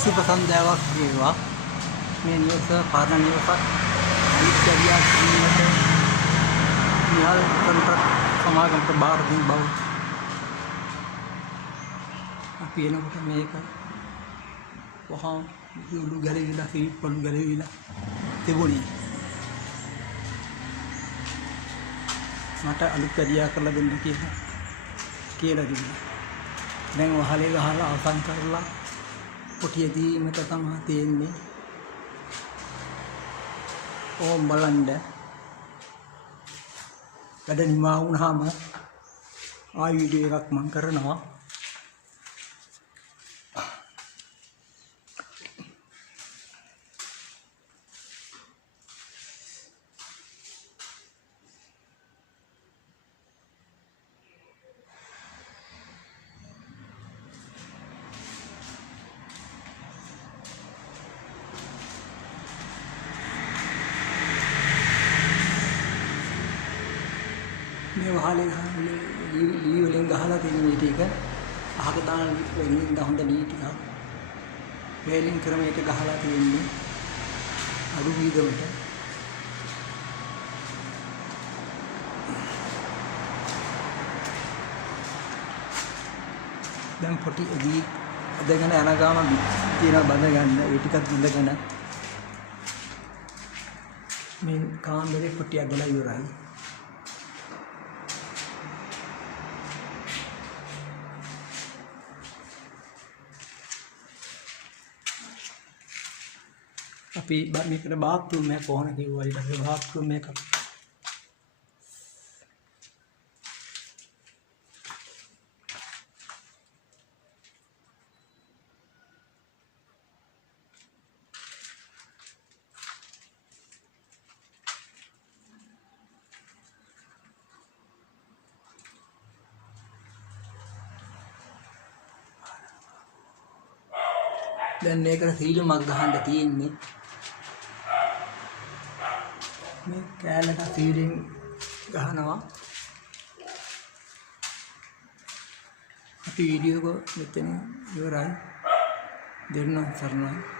සුබ සන්ධ්‍යාවක් වේවා. මේ නිවස පාරණ නිවසක් අනිත්‍යයක් කිරීමට නිහල් කොන්ත්‍රාත් සමාගමට බාර දුන් බව අපි එනකොට මේක වහා උළු ගැලවිලා සීප්පලු ගැලවිලා තිබුණේ. මට අලුත් වැඩියා කරලා දෙන්න කියලා දුන්නා. දැන් වහලේ ගහලා අවසන් කරලා කොටිය දීමට තමයි තියෙන්නේ. ඕම් බලන්න වැඩ නිමා වුණාම ආයි වීඩියෝ එකක් මම කරනවා. මේ වහලේ ලී වලින් ගහලා තියෙන මේ ටික අහක දාන වෙනින් හොඳ ලී ටික වේලින් ක්‍රමයකට ගහලා තියෙන්නේ අඩු වීදමට. දැන් පොටි එදී අදගෙන යන ගාම තියෙන බඳ ගන්න ඒ ටිකත් බඳගෙන මේ කාමරේ පොටි අදලා ඉවරයි. අපි මේකට බාත්රූම් එකක් ඕන කිව්වා. ඊට පස්සේ බාත්රූම් එකක් දැන් මේකට සීලමක් ගහන්න තියෙන්නේ. මේ කෑල්ලට සීලින් ගහනවා. අපි වීඩියෝ එක මෙතන ඉවරයි. දෙන්න සරණයි.